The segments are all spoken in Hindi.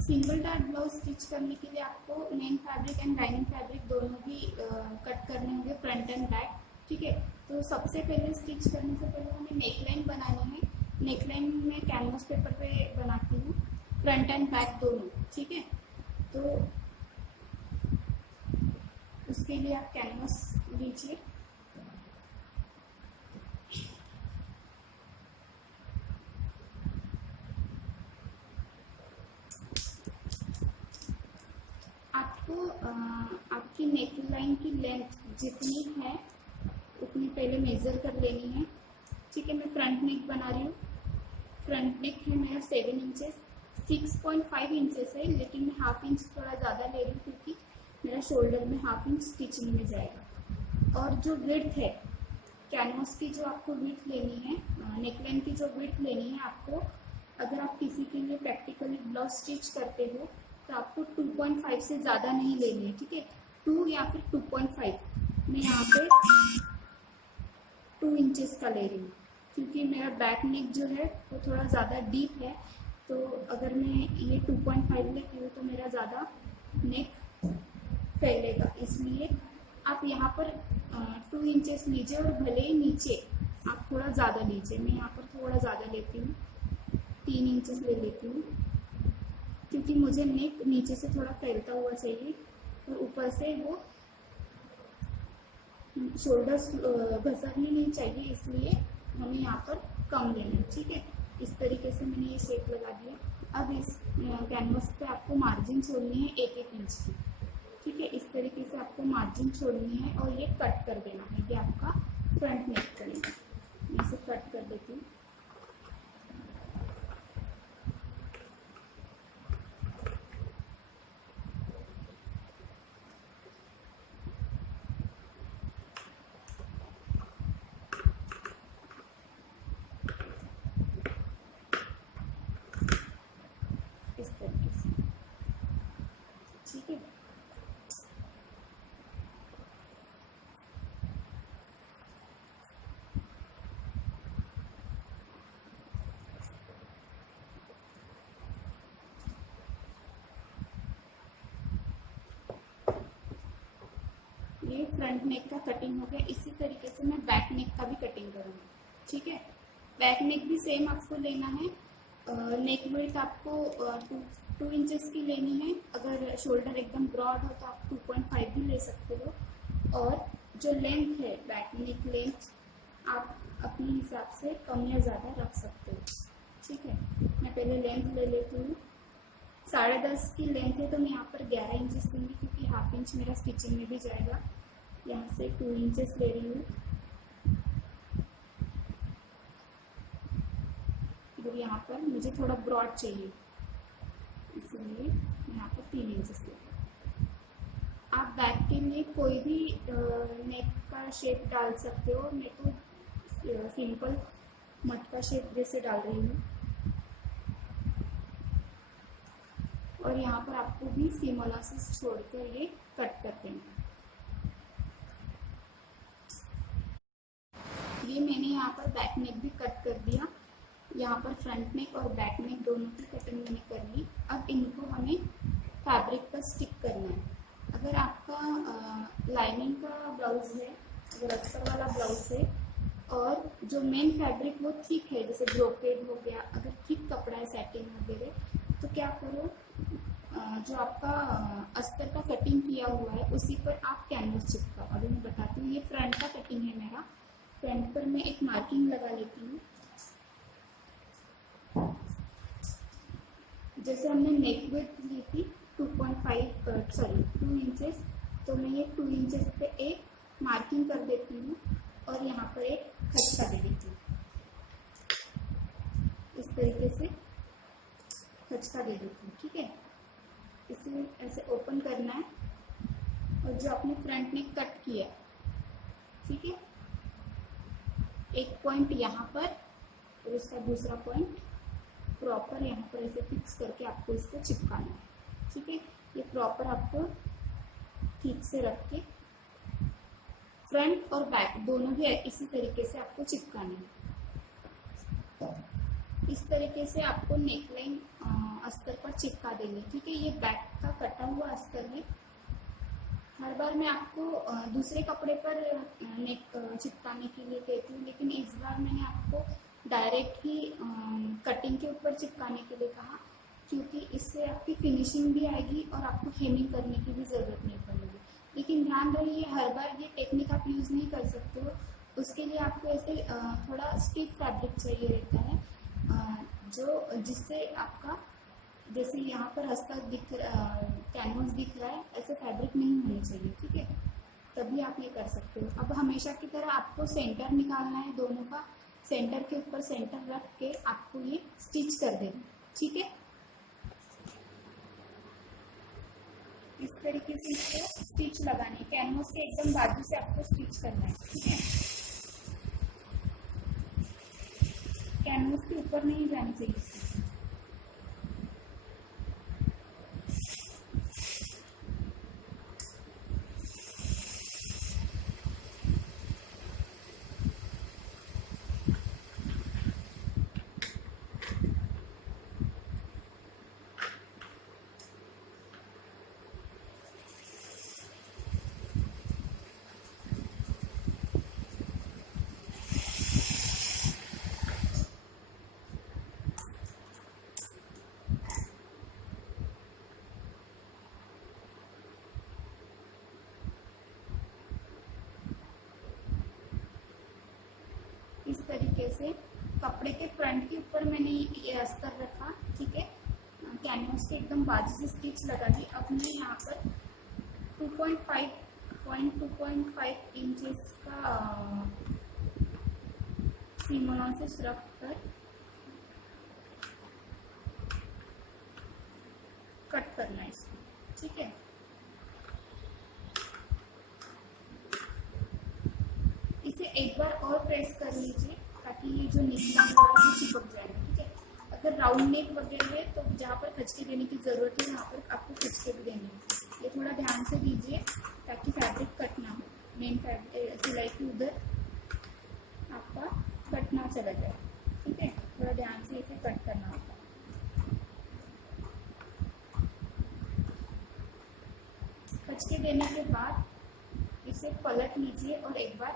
सिंगल डार्ट ब्लाउज स्टिच करने के लिए आपको main fabric and lining fabric दोनों भी कट करने होंगे, फ्रंट एंड बैक। ठीक है, तो सबसे पहले स्टिच करने से पहले हमें नेकलाइन बनानी है। नेकलाइन में कैनवस पेपर पे बनाती हूँ, फ्रंट एंड बैक दोनों। ठीक है, तो उसके लिए आप कैनवस लीजिए। आपको आपकी नेक लाइन की लेंथ जितनी है उतनी पहले मेज़र कर लेनी है। ठीक है, मैं फ्रंट नेक बना रही हूँ। फ्रंट नेक है मेरा 7 इंचेस, 6.5 इंचेस है, लेकिन मैं हाफ इंच थोड़ा ज़्यादा ले रही हूँ क्योंकि मेरा शोल्डर में हाफ इंच स्टिचिंग में जाएगा। और जो विड्थ है कैनवस की, जो आपको विड्थ लेनी है, नेकलाइन की जो विड्थ लेनी है आपको, अगर आप किसी के लिए प्रैक्टिकली ब्लाउज स्टिच करते हो तो आपको 2.5 से ज़्यादा नहीं लेनी है। ठीक है, 2 या फिर 2.5। मैं यहाँ पे 2 इंचेस का ले रही हूँ क्योंकि मेरा बैक नेक जो है वो थोड़ा ज़्यादा डीप है। तो अगर मैं ये 2.5 लेती हूँ तो मेरा ज़्यादा नेक फैलेगा, इसलिए आप यहाँ पर 2 इंचेस लीजिए और भले ही नीचे आप थोड़ा ज़्यादा लीजिए। मैं यहाँ पर थोड़ा ज़्यादा लेती हूँ, 3 इंचेस ले लेती हूँ क्योंकि मुझे नेक नीचे से थोड़ा फैलता हुआ चाहिए और ऊपर से वो शोल्डर्स घसरने नहीं चाहिए, इसलिए हमें यहाँ पर कम लेना है। ठीक है, इस तरीके से मैंने ये शेप लगा दिया। अब इस कैनवस पे आपको मार्जिन छोड़नी है 1-1 इंच की। ठीक है, इस तरीके से आपको मार्जिन छोड़नी है और ये कट कर देना है। ये आपका फ्रंट नेक करेगा। मैं इसे कट कर देती हूँ। इस तरीके से। ठीक है, ये फ्रंट नेक का कटिंग हो गया। इसी तरीके से मैं बैक नेक का भी कटिंग करूँगी। ठीक है, बैक नेक भी सेम आपको लेना है। नेक विड्थ आपको 2 इंचेस की लेनी है। अगर शोल्डर एकदम ब्रॉड हो तो आप 2.5 भी ले सकते हो। और जो लेंथ है बैक नेक लेंथ, आप अपने हिसाब से कम या ज़्यादा रख सकते हो। ठीक है, मैं पहले लेंथ ले लेती हूँ। 10.5 की लेंथ है तो मैं यहाँ पर 11 इंचेस लूँगी क्योंकि हाफ इंच मेरा स्टिचिंग में भी जाएगा। यहाँ से 2 इंचेस ले रही हूँ। तो यहाँ पर मुझे थोड़ा ब्रॉड चाहिए, इसलिए मैं यहाँ पर 3 इंचेस ले रही हूँ। आप बैक के लिए कोई भी नेक का शेप डाल सकते हो। मैं तो सिंपल मटका शेप जैसे डाल रही हूँ। और यहाँ पर आपको भी सीम अलाइंस छोड़कर ये कट कर देना। ये मैंने यहाँ पर बैक नेक भी कट कर दिया। यहाँ पर फ्रंट नेक और बैक नेक दोनों की कटिंग मैंने कर ली। अब इनको हमें फैब्रिक पर स्टिक करना है। अगर आपका लाइनिंग का ब्लाउज है, अगर अस्तर वाला ब्लाउज है और जो मेन फैब्रिक वो थिक है, जैसे ब्रोकेड हो गया, अगर थिक कपड़ा है सैटिन वगैरह, तो क्या करो, जो आपका अस्तर का कटिंग किया हुआ है उसी पर आप कैनवस चिपकाओ। अभी मैं बताती हूँ। ये फ्रंट का कटिंग है मेरा। फ्रंट पर मैं एक मार्किंग लगा लेती हूँ। जैसे हमने नेक विड्थ ली थी 2 इंचेस, तो मैं ये 2 इंचेस पे एक मार्किंग कर देती हूँ और यहाँ पर एक खचका दे देती हूँ। इस तरीके से खचका दे देती हूँ। ठीक है, इसे ऐसे ओपन करना है और जो आपने फ्रंट नेक कट किया, ठीक है, एक पॉइंट यहाँ पर और इसका दूसरा पॉइंट प्रॉपर यहाँ पर ऐसे फिक्स करके आपको इसको चिपकाना है। ठीक है, ये प्रॉपर आपको ठीक से रख के फ्रंट और बैक दोनों भी इसी तरीके से आपको चिपकाना है। इस तरीके से आपको नेकलाइन अस्तर पर चिपका देंगे। ठीक है, ये बैक का कटा हुआ अस्तर है। हर बार मैं आपको दूसरे कपड़े पर नेक चिपकाने के लिए कहती हूँ, लेकिन इस बार मैंने आपको डायरेक्ट ही कटिंग के ऊपर चिपकाने के लिए कहा, क्योंकि इससे आपकी फिनिशिंग भी आएगी और आपको हेमिंग करने की भी ज़रूरत नहीं पड़ेगी। लेकिन ध्यान रहे, हर बार ये टेक्निक आप यूज़ नहीं कर सकते हो। उसके लिए आपको ऐसे थोड़ा स्टिफ फैब्रिक चाहिए रहता है, जो जिससे आपका जैसे यहाँ पर कैनवस दिख रहा है, ऐसे फैब्रिक नहीं होनी चाहिए। ठीक है, तभी आप ये कर सकते हो। अब हमेशा की तरह आपको सेंटर निकालना है, दोनों का सेंटर के ऊपर सेंटर रख के आपको ये स्टिच कर देना। ठीक है, इस तरीके से इसको स्टिच लगानी, कैनवस के एकदम बाजू से आपको स्टिच करना है। ठीक है, कैनवस के ऊपर नहीं जानी चाहिए। इस तरीके से कपड़े के फ्रंट के ऊपर मैंने ये अस्तर रखा। ठीक है, कैनवस के एकदम बाजू से स्टिच लगा दी। अब मैं यहाँ पर 2.5 इंचेस का सीम अलाउंसेस रख कर कट करना है इसको। ठीक है, इसे एक बार और प्रेस कर लीजिए ताकि ये जो निचला हुआ है वो चिपक जाएगा। ठीक है, अगर राउंड नेक वगैरह है तो जहाँ पर खचके देने की ज़रूरत है वहाँ पर आपको खचके भी देने हैं। ये थोड़ा ध्यान से दीजिए ताकि फैब्रिक कट ना हो, मेन फैब्रिक सिलाई की उधर आपका कट ना चला जाए। ठीक है, थोड़ा ध्यान से इसे कट करना होगा। खचके देने के बाद इसे पलट लीजिए और एक बार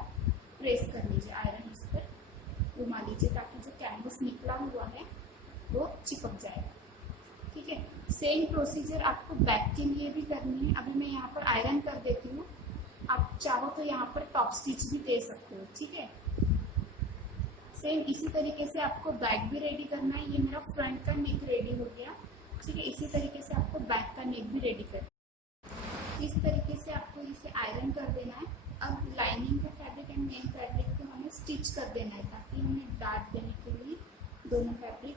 प्रेस कर लीजिए, आयरन इस पर घुमा लीजिए ताकि जो कैनवस निकला हुआ है वो चिपक जाएगा। ठीक है, सेम प्रोसीजर आपको बैक के लिए भी करनी है। अभी मैं यहाँ पर आयरन कर देती हूँ, आप चाहो तो यहाँ पर टॉप स्टिच भी दे सकते हो। ठीक है, सेम इसी तरीके से आपको बैक भी रेडी करना है। ये मेरा फ्रंट का नेक रेडी हो गया। ठीक है, इसी तरीके से आपको बैक का नेक भी रेडी करना है। इस तरीके से आपको इसे आयरन कर देना है। अब लाइनिंग का फैब्रिक एंड मेन फैब्रिक को हमें स्टिच कर देना है ताकि हमें डार्ट देने के लिए दोनों फैब्रिक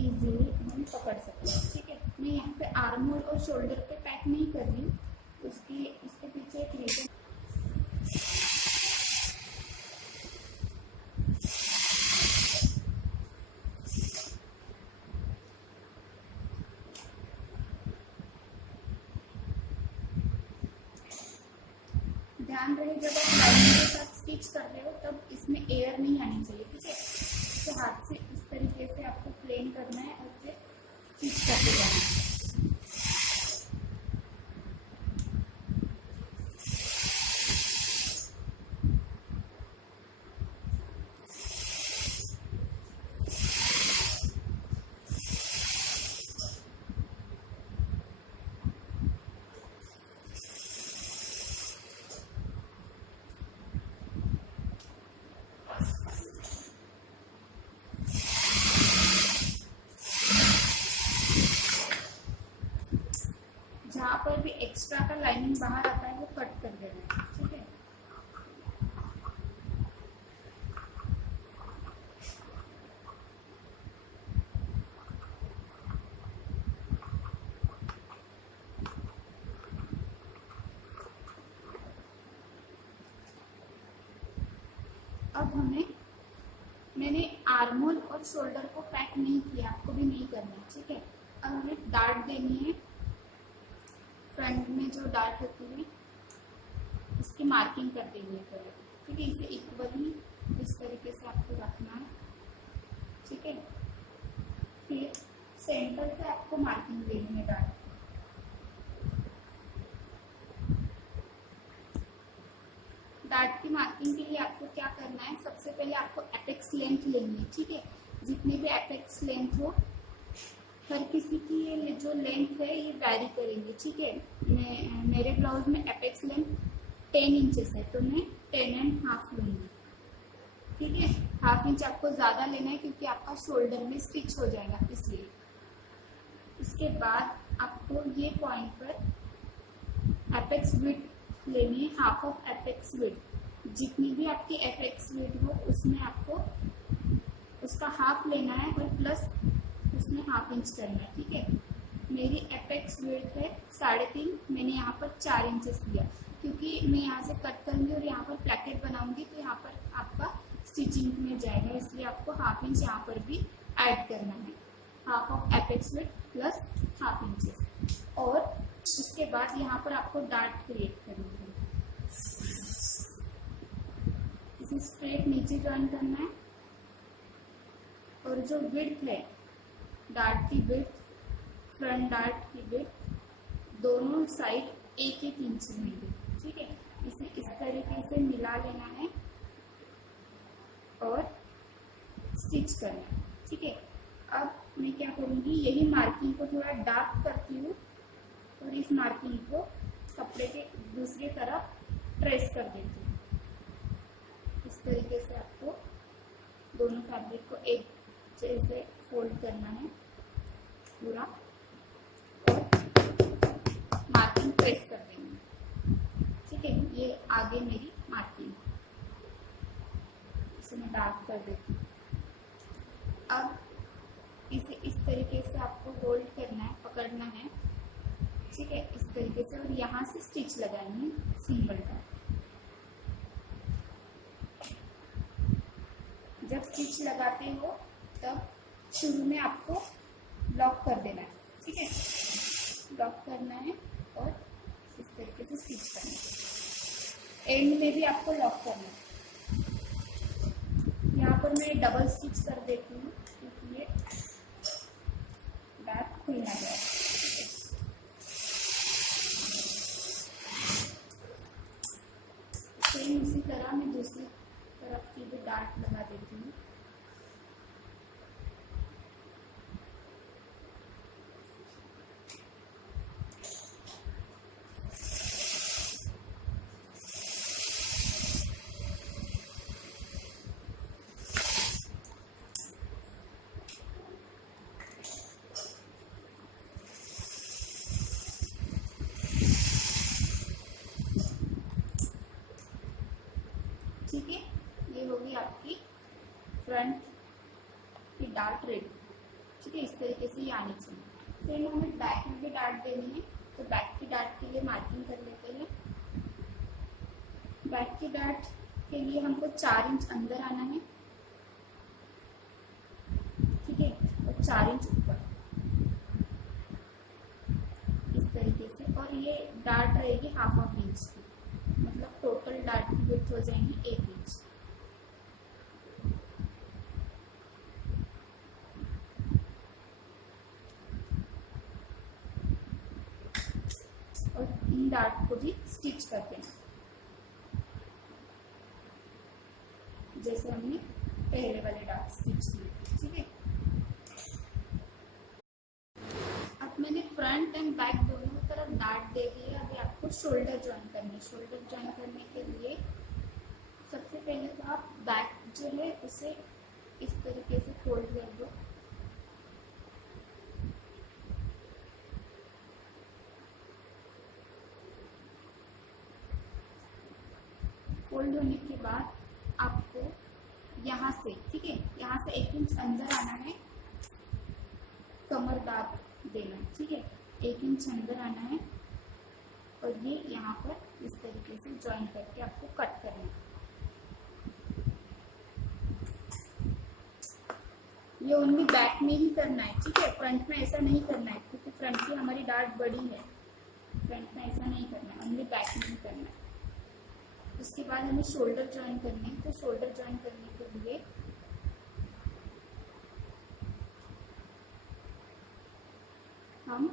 इजीली हम पकड़ सकते हैं। ठीक है, मैं यहाँ पे आर्म होल और शोल्डर पे पैक नहीं कर रही हूँ, इसके पीछे एक रीजन। ध्यान रहे, जब आप लाइनिंग के साथ स्टिच कर रहे हो तब इसमें एयर नहीं आनी चाहिए। ठीक है, तो हाथ से इस तरीके से आपको प्लेन करना है और फिर स्टिच करते जाना है। जहाँ पर भी एक्स्ट्रा का लाइनिंग बाहर आता है वो कट कर देना है। ठीक है, अब मैंने आर्मोल और शोल्डर को पैक नहीं किया, आपको भी नहीं करना है। ठीक है, अब हमें डार्ट देनी है। फ्रंट में जो डार्ट होती है इसकी मार्किंग कर देनी है पहले। ठीक है, इसे इक्वली इस तरीके से आपको रखना है। ठीक है, फिर सेंटर से आपको मार्किंग लेनी है डार्ट। डार्ट की मार्किंग के लिए आपको क्या करना है, सबसे पहले आपको एपेक्स लेंथ लेनी है, ठीक है। जितनी भी एपेक्स लेंथ हो, हर किसी की ये जो लेंथ है ये वैरी करेंगे, ठीक है। मेरे ब्लाउज में एपेक्स लेंथ 10 इंचेस है, तो मैं 10.5 लूँगी, ठीक है। हाफ इंच आपको ज़्यादा लेना है क्योंकि आपका शोल्डर में स्टिच हो जाएगा, इसलिए। इसके बाद आपको ये पॉइंट पर एपेक्स विड्थ लेनी है, हाफ ऑफ एपेक्स विड्थ। जितनी भी आपकी एपेक्स विड्थ हो उसमें आपको उसका हाफ लेना है और प्लस उसमें हाफ इंच करना है, ठीक है। मेरी एपेक्स विड्थ है 3.5, मैंने यहाँ पर 4 इंचेस दिया क्योंकि मैं यहाँ से कट करूँगी और यहाँ पर प्लेकेट बनाऊंगी, तो यहाँ पर आपका स्टिचिंग में जाएगा, इसलिए आपको हाफ इंच यहाँ पर भी ऐड करना है। Half of apex width plus half inches. और उसके बाद यहाँ पर आपको डार्ट क्रिएट करनी है, इसे स्ट्रेट नीचे जॉइन करना है। और जो विड्थ है डार्ट की विड्थ, फ्रंट डार्ट की विड्थ, दोनों साइड 1-1 इंच लेंगे, ठीक है। इसे इस तरीके से मिला लेना है और स्टिच करना है, ठीक है। अब मैं क्या करूँगी, यही मार्किंग को थोड़ा डार्क करती हूँ और इस मार्किंग को कपड़े के दूसरी तरफ ट्रेस कर देती हूँ। इस तरीके से आपको दोनों फैब्रिक को एक जैसे फोल्ड करना है पूरा और मार्किंग ट्रेस कर देंगे, ठीक है। ये आगे मेरी मार्किंग, इसे मैं डार्क कर देती हूँ। अब इसे इस तरीके से आपको होल्ड करना है, पकड़ना है, ठीक है, इस तरीके से। और यहाँ से स्टिच लगानी है सिंगल डार्ट। जब स्टिच लगाते हो तब शुरू में आपको लॉक कर देना है, ठीक है। लॉक करना है और इस तरीके से स्टिच करना है। एंड में भी आपको लॉक करना है। यहाँ पर मैं डबल स्टिच कर देती हूँ क्योंकि ये डार्ट खुलना जाए। सेम इसी तरह मैं दूसरी तरफ की भी डार्ट लगा देती हूँ। ठीक है, ये होगी आपकी फ्रंट की डार्ट रेडी, ठीक है। इस तरीके से ये आनी चाहिए। फिर हमें बैक में भी डार्ट देनी है, तो बैक की डार्ट के लिए मार्किंग कर लेते हैं। बैक की डार्ट के लिए हमको 4 इंच अंदर आना है, ठीक है, और 4 इंच ऊपर, इस तरीके से। और ये डार्ट रहेगी हाफ इंच की, मतलब टोटल डार्ट की विड्थ हो जाएंगी 1 इंच। और इन डार्ट को भी स्टिच करते हैं जैसे हमने पहले वाले डार्ट स्टिच किए, ठीक है। अब मैंने फ्रंट एंड बैक दोनों तरफ डार्ट दे दिए। अभी आपको शोल्डर ज्वाइन करनी है। शोल्डर ज्वाइन करने के लिए सबसे पहले तो आप बैक जो है उसे इस तरीके से फोल्ड कर दो। फोल्ड होने के बाद आपको यहाँ से, ठीक है, यहाँ से 1 इंच अंदर आना है, कमर दाब देना है, ठीक है। 1 इंच अंदर आना है और ये यहाँ पर इस तरीके से ज्वाइन करके आपको कट करना है। ये ओनली बैक में ही करना है, ठीक है। फ्रंट में ऐसा नहीं करना है क्योंकि फ्रंट की हमारी डार्ट बड़ी है। फ्रंट में ऐसा नहीं करना है, ओनली बैक में ही करना है। उसके बाद हमें शोल्डर ज्वाइन करने हैं, तो शोल्डर ज्वाइन करने के लिए हम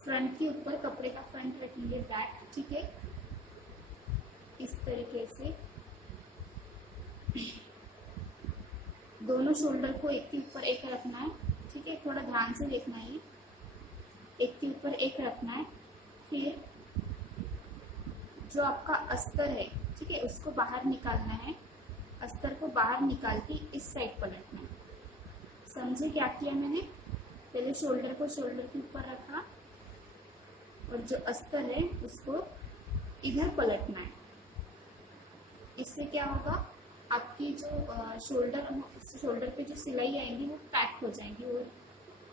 फ्रंट के ऊपर कपड़े का फ्रंट रखेंगे बैक, ठीक है। इस तरीके से दोनों शोल्डर को एक के ऊपर एक रखना है, ठीक है। थोड़ा ध्यान से देखना है, एक के ऊपर एक रखना है। फिर जो आपका अस्तर है, ठीक है, उसको बाहर निकालना है। अस्तर को बाहर निकाल के इस साइड पलटना है। समझे क्या किया मैंने? पहले शोल्डर को शोल्डर के ऊपर रखा और जो अस्तर है उसको इधर पलटना है। इससे क्या होगा, आपकी जो शोल्डर पे जो सिलाई आएंगी वो पैक हो जाएंगी और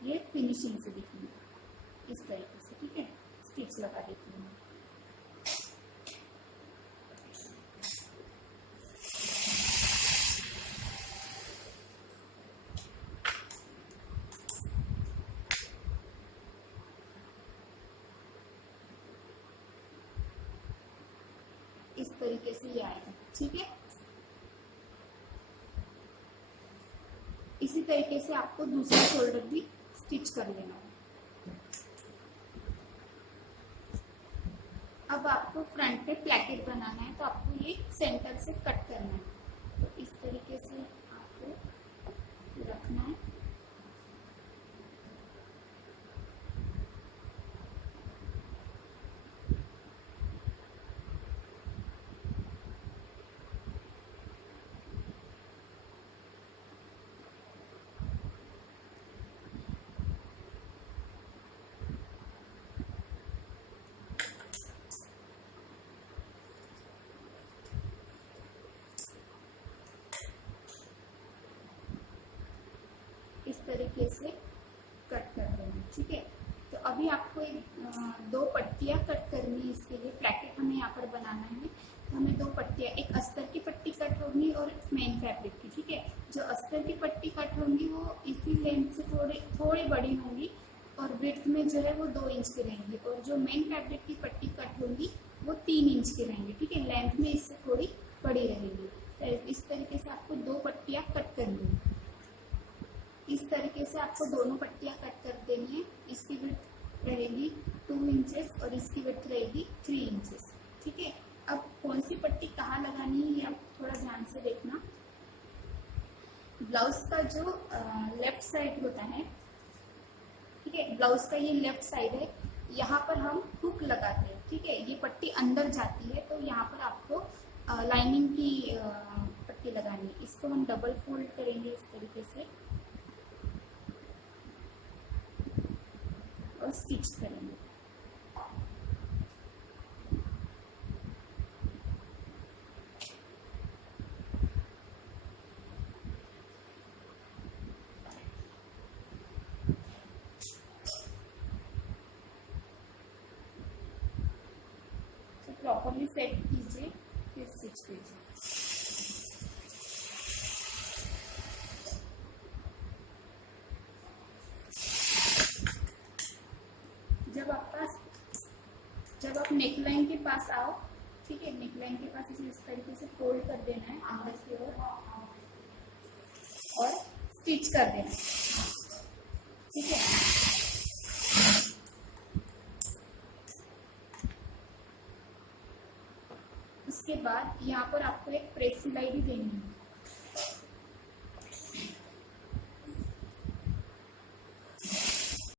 ये फिनिशिंग से दिखेंगे इस तरीके से, ठीक है। स्टिच लगा देती हूँ। इस तरीके से ये आएगा, ठीक है। इसी तरीके से आपको दूसरा शोल्डर भी स्टिच कर लेना है। अब आपको फ्रंट पे प्लैकेट बनाना है, तो आपको ये सेंटर से कट करना है। तो इस तरीके से आपको रखना है। इस तरीके से कट कर देना, ठीक है। तो अभी आपको दो पट्टियां कट करनी है। इसके लिए प्लैकेट हमें यहाँ पर बनाना है, तो हमें दो पट्टियां, एक अस्तर की पट्टी कट होगी और मेन फैब्रिक की, ठीक है। जो अस्तर की पट्टी कट होंगी वो इसी लेंथ से थोड़ी बड़ी होंगी और विड्थ में जो है वो 2 इंच की रहेंगी, और जो मेन फैब्रिक की पट्टी कट होगी वो 3 इंच की रहेंगी, ठीक है। लेंथ में इससे थोड़ी बड़ी रहेगी। तो इस तरीके से आपको दो पट्टियां कट करनी है। इस तरीके से आपको दोनों पट्टियां कट कर देनी है। इसकी विड्थ रहेगी 2 इंचेस और इसकी विड्थ रहेगी 3 इंचेस, ठीक है। अब कौन सी पट्टी कहाँ लगानी है ये आप थोड़ा ध्यान से देखना। ब्लाउज का जो लेफ्ट साइड होता है, ठीक है, ब्लाउज का ये लेफ्ट साइड है, यहाँ पर हम हुक लगाते हैं, ठीक है। ये पट्टी अंदर जाती है, तो यहाँ पर आपको लाइनिंग की पट्टी लगानी है। इसको हम डबल फोल्ड करेंगे इस तरीके से और स्टिच करेंगे। तो प्रॉपरली सेट कीजिए, फिर स्टिच कीजिए। जब आप नेकलाइन के पास आओ, ठीक है, नेकलाइन के पास इसे इस तरीके से फोल्ड कर देना है अंदर की ओर और स्टिच कर देना है, ठीक है। उसके बाद यहाँ पर आपको एक प्रेस सिलाई भी देनी है।